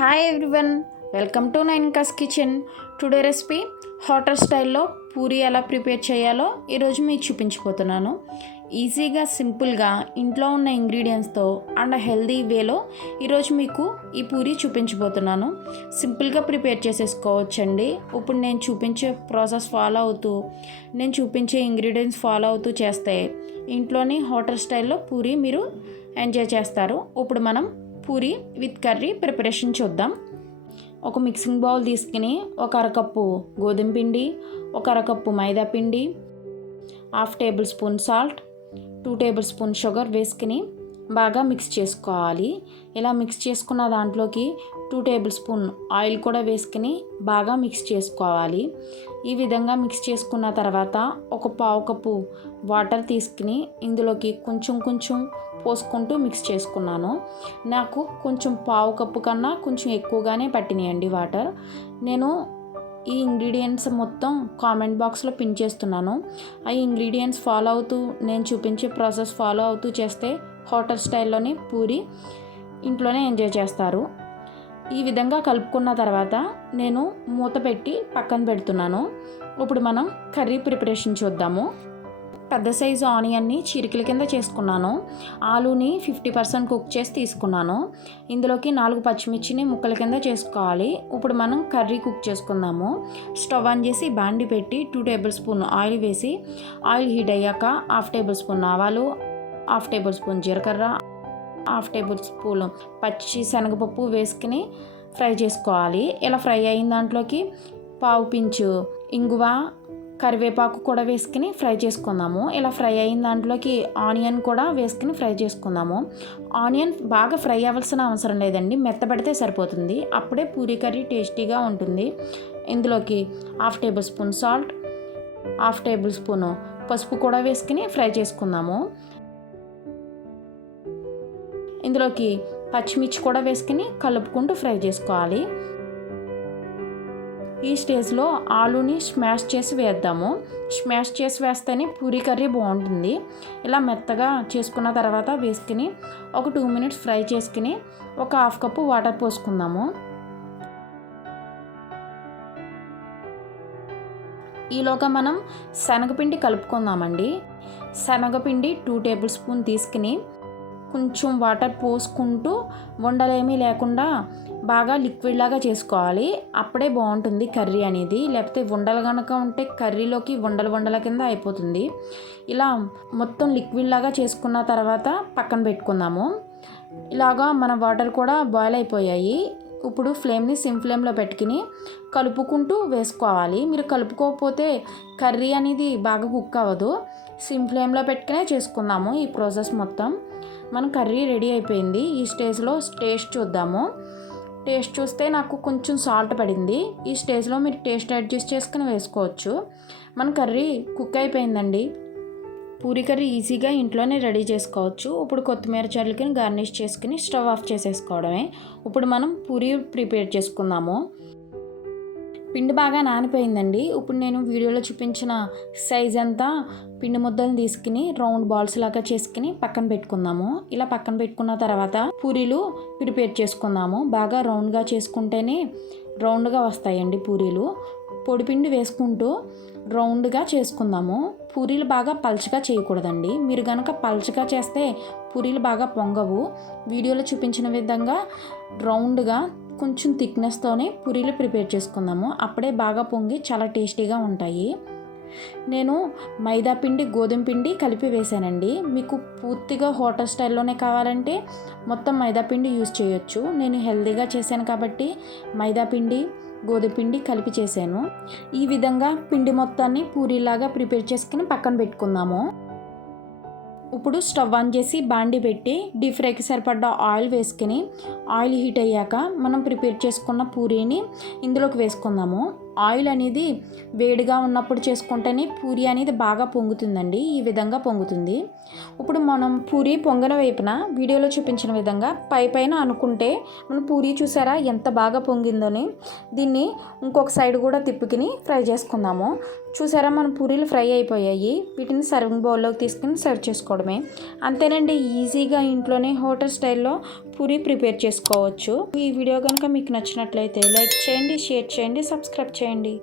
Hi everyone welcome to నైన్కాస్ kitchen today recipe hotel స్టైల్లో పూరి ఎలా ప్రిపేర్ చేయాలో ఈరోజు మీకు చూపించిపోతున్నాను ఈజీగా సింపుల్గా ఇంట్లో ఉన్న ఇంగ్రీడియంట్స్తో అండ్ హెల్దీ వేలో ఈరోజు మీకు ఈ పూరి చూపించబోతున్నాను. సింపుల్గా ప్రిపేర్ చేసేసుకోవచ్చండి. ఇప్పుడు నేను చూపించే ప్రాసెస్ ఫాలో అవుతూ నేను చూపించే ఇంగ్రీడియంట్స్ ఫాలో అవుతూ చేస్తే ఇంట్లోని హోటల్ స్టైల్లో పూరి మీరు ఎంజాయ్ చేస్తారు. ఇప్పుడు మనం పూరి విత్ కర్రీ ప్రిపరేషన్ చూద్దాం. ఒక మిక్సింగ్ బౌల్ తీసుకుని ఒక అరకప్పు గోధుమ పిండి ఒక అరకప్పు మైదా పిండి half table spoon salt two table spoon sugar వేసుకుని బాగా మిక్స్ చేసుకోవాలి. ఇలా మిక్స్ చేసుకున్న దాంట్లోకి టూ టేబుల్ స్పూన్ ఆయిల్ కూడా వేసుకుని బాగా మిక్స్ చేసుకోవాలి. ఈ విధంగా మిక్స్ చేసుకున్న తర్వాత ఒక పావు కప్పు వాటర్ తీసుకుని ఇందులోకి కొంచెం కొంచెం పోసుకుంటూ మిక్స్ చేసుకున్నాను. నాకు కొంచెం పావు కప్పు కన్నా కొంచెం ఎక్కువగానే పట్టినాయండి వాటర్. నేను ఈ ఇంగ్రీడియంట్స్ మొత్తం కామెంట్ బాక్స్లో పిన్ చేస్తున్నాను. ఆ ఇంగ్రీడియంట్స్ ఫాలో అవుతూ నేను చూపించే ప్రాసెస్ ఫాలో అవుతూ చేస్తే హోటల్ స్టైల్లోని పూరి ఇంట్లోనే ఎంజాయ్ చేస్తారు. ఈ విధంగా కలుపుకున్న తర్వాత నేను మూత పెట్టి పక్కన పెడుతున్నాను. ఇప్పుడు మనం కర్రీ ప్రిపరేషన్ చూద్దాము. పెద్ద సైజు ఆనియన్ని చీరికల కింద చేసుకున్నాను. ఆలూని ఫిఫ్టీ పర్సెంట్ కుక్ చేసి తీసుకున్నాను. ఇందులోకి నాలుగు పచ్చిమిర్చిని ముక్కల కింద చేసుకోవాలి. ఇప్పుడు మనం కర్రీ కుక్ చేసుకుందాము. స్టవ్ ఆన్ చేసి బాండి పెట్టి టూ టేబుల్ స్పూన్ ఆయిల్ వేసి ఆయిల్ హీట్ అయ్యాక హాఫ్ టేబుల్ స్పూన్ ఆవాలు హాఫ్ టేబుల్ స్పూన్ జీలకర్ర హాఫ్ టేబుల్ స్పూన్ పచ్చి శనగపప్పు వేసుకుని ఫ్రై చేసుకోవాలి. ఇలా ఫ్రై అయిన దాంట్లోకి పావు పించు ఇంగువ కరివేపాకు కూడా వేసుకుని ఫ్రై చేసుకుందాము. ఇలా ఫ్రై అయిన దాంట్లోకి ఆనియన్ కూడా వేసుకుని ఫ్రై చేసుకుందాము. ఆనియన్ బాగా ఫ్రై అవ్వాల్సిన అవసరం లేదండి. మెత్తబడితే సరిపోతుంది. అప్పుడే పూరీ కర్రీ టేస్టీగా ఉంటుంది. ఇందులోకి half table spoon salt half table spoon పసుపు కూడా వేసుకుని ఫ్రై చేసుకుందాము. ఇందులోకి పచ్చిమిర్చి కూడా వేసుకుని కలుపుకుంటూ ఫ్రై చేసుకోవాలి. ఈ స్టేజ్లో ఆలూని స్మాష్ చేసి వేద్దాము. స్మాష్ చేసి వేస్తేనే పూరీ కర్రీ బాగుంటుంది. ఇలా మెత్తగా చేసుకున్న తర్వాత వేసుకుని ఒక టూ మినిట్స్ ఫ్రై చేసుకుని ఒక హాఫ్ కప్పు వాటర్ పోసుకుందాము. ఈలోగా మనం శనగపిండి కలుపుకుందామండి. శనగపిండి టూ టేబుల్ స్పూన్ తీసుకుని కొంచెం వాటర్ పోసుకుంటూ వండలేమీ లేకుండా బాగా లిక్విడ్ లాగా చేసుకోవాలి. అప్పుడే బాగుంటుంది కర్రీ అనేది. లేకపోతే ఉండలు కనుక ఉంటే కర్రీలోకి వండలు వండల కింద అయిపోతుంది. ఇలా మొత్తం లిక్విడ్ లాగా చేసుకున్న తర్వాత పక్కన పెట్టుకుందాము. ఇలాగా మన వాటర్ కూడా బాయిల్ అయిపోయాయి. ఇప్పుడు ఫ్లేమ్ని సిమ్ ఫ్లేమ్లో పెట్టుకుని కలుపుకుంటూ వేసుకోవాలి. మీరు కలుపుకోకపోతే కర్రీ అనేది బాగా కుక్ అవ్వదు. సిమ్ ఫ్లేమ్లో పెట్టుకునే చేసుకుందాము ఈ ప్రాసెస్ మొత్తం. మన కర్రీ రెడీ అయిపోయింది. ఈ స్టేజ్లో టేస్ట్ చూద్దాము. టేస్ట్ చూస్తే నాకు కొంచెం సాల్ట్ పడింది. ఈ స్టేజ్లో మీరు టేస్ట్ అడ్జస్ట్ చేసుకుని వేసుకోవచ్చు. మన కర్రీ కుక్ అయిపోయిందండి. పూరి కర్రీ ఈజీగా ఇంట్లోనే రెడీ చేసుకోవచ్చు. ఇప్పుడు కొత్తిమీర చల్లుకుని గార్నిష్ చేసుకుని స్టవ్ ఆఫ్ చేసేసుకోవడమే. ఇప్పుడు మనం పూరి ప్రిపేర్ చేసుకుందాము. పిండి బాగా నానిపోయిందండి. ఇప్పుడు నేను వీడియోలో చూపించిన సైజ్ అంతా పిండి ముద్దలు తీసుకుని రౌండ్ బాల్స్ లాగా చేసుకుని పక్కన పెట్టుకుందాము. ఇలా పక్కన పెట్టుకున్న తర్వాత పూరీలు ప్రిపేర్ చేసుకుందాము. బాగా రౌండ్గా చేసుకుంటేనే రౌండ్గా వస్తాయండి పూరీలు. పొడిపిండి వేసుకుంటూ రౌండ్గా చేసుకుందాము. పూరీలు బాగా పల్చగా చేయకూడదండి. మీరు కనుక పల్చగా చేస్తే పూరీలు బాగా పొంగవు. వీడియోలో చూపించిన విధంగా రౌండ్గా కొంచెం థిక్నెస్తోనే పూరీలు ప్రిపేర్ చేసుకుందాము. అప్పుడే బాగా పొంగి చాలా టేస్టీగా ఉంటాయి. నేను మైదా పిండి గోధుమ పిండి కలిపి వేసానండి మీకు పూర్తిగా హోటల్ స్టైల్లోనే కావాలంటే మొత్తం మైదా పిండి యూజ్ చేయొచ్చు. నేను హెల్తీగా చేశాను కాబట్టి మైదా పిండి గోధుమ పిండి కలిపి చేశాను. ఈ విధంగా పిండి మొత్తాన్ని పూరీలాగా ప్రిపేర్ చేసుకుని పక్కన పెట్టుకుందాము. ఇప్పుడు స్టవ్ ఆన్ చేసి బాండి పెట్టి డీప్ ఫ్రైకి సరిపడ్డ ఆయిల్ వేసుకుని ఆయిల్ హీట్ అయ్యాక మనం ప్రిపేర్ చేసుకున్న పూరీని ఇందులోకి వేసుకుందాము. ఆయిల్ అనేది వేడిగా ఉన్నప్పుడు చేసుకుంటేనే పూరి అనేది బాగా పొంగుతుందండి ఈ విధంగా పొంగుతుంది. ఇప్పుడు మనం పూరి పొంగన వైపున వీడియోలో చూపించిన విధంగా పై పైన అనుకుంటే మనం పూరి చూసారా ఎంత బాగా పొంగిందని? దీన్ని ఇంకొక సైడ్ కూడా తిప్పుకుని ఫ్రై చేసుకుందాము. చూసారా మన పూరీలు ఫ్రై అయిపోయాయి వీటిని సర్వింగ్ బౌల్లోకి తీసుకుని సర్వ్ చేసుకోవడమే. అంతేనండి ఈజీగా ఇంట్లోనే హోటల్ స్టైల్లో పూరి ప్రిపేర్ చేసుకోవచ్చు. ఈ వీడియో కనుక మీకు నచ్చినట్లయితే లైక్ చేయండి షేర్ చేయండి సబ్స్క్రైబ్ చేయండి.